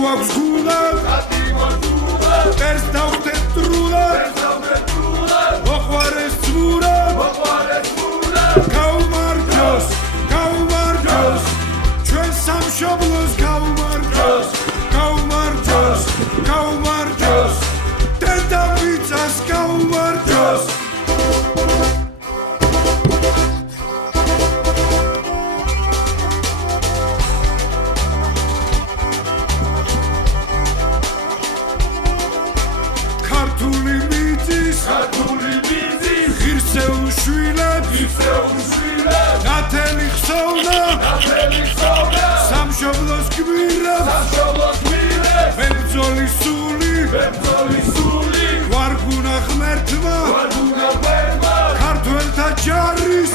გვაქვს გულად ტერს დავხდეთ დრულად მოყვარეს ძმურად გაუმარჯოს ჩვენ სამშობლოს გაუმარჯოს დედამიწას გაუმარჯოს ქართული მიწის ღირსეულ შვილებს ნათელი ხსოვნა სამშობლოს გმირებს მებრძოლი სული ვარგუნა ღმერთმა ქართველთა ჯარის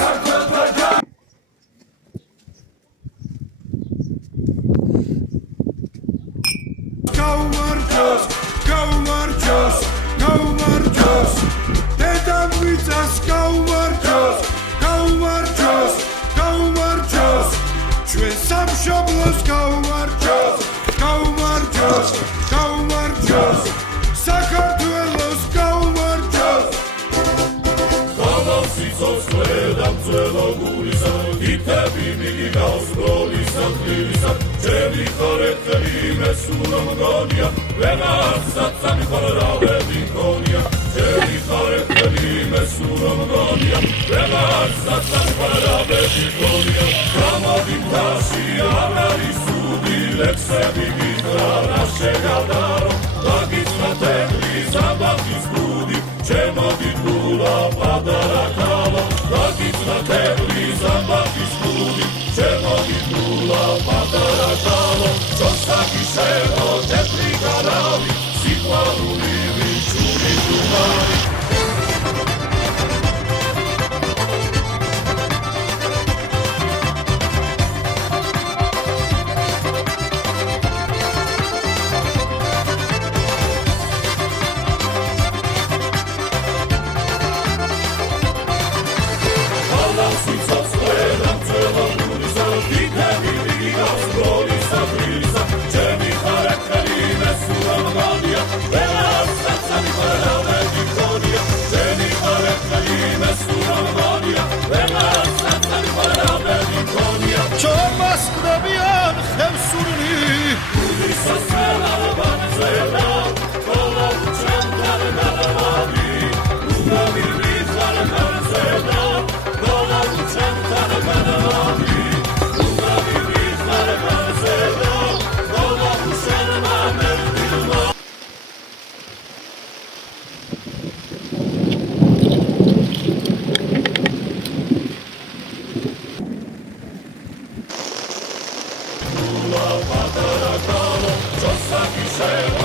გაუმარჯოს დედამიწას გაუმარჯოს ჩვენ სამშობლოს გაუმარჯოს საქართველოს გაუმარჯოს სიცოცხლე დამწველო გულისა გითები მიგავს როლისა თლილისა ჩემი ხარეთელი მესურო მგონია ვეღარსაც სამიხარავები მქონია ჩემი ხარეთელი მესურო მგონია ვეღარსაც სამიხარავები მქონია გამოდი მთაში არ არის სუდი ლექსები გითხრა რა შეგავდარო დაგიცნათები საბათის ბუდი ჩემო დიდულა პატარა ქალო დაგიცნათები საბათის ბუდი ჩემო დიდულა პატარა ქალო ჩოსაგიშევო თეთრი გარავი სიყვარული ვიჩური დუმარი Say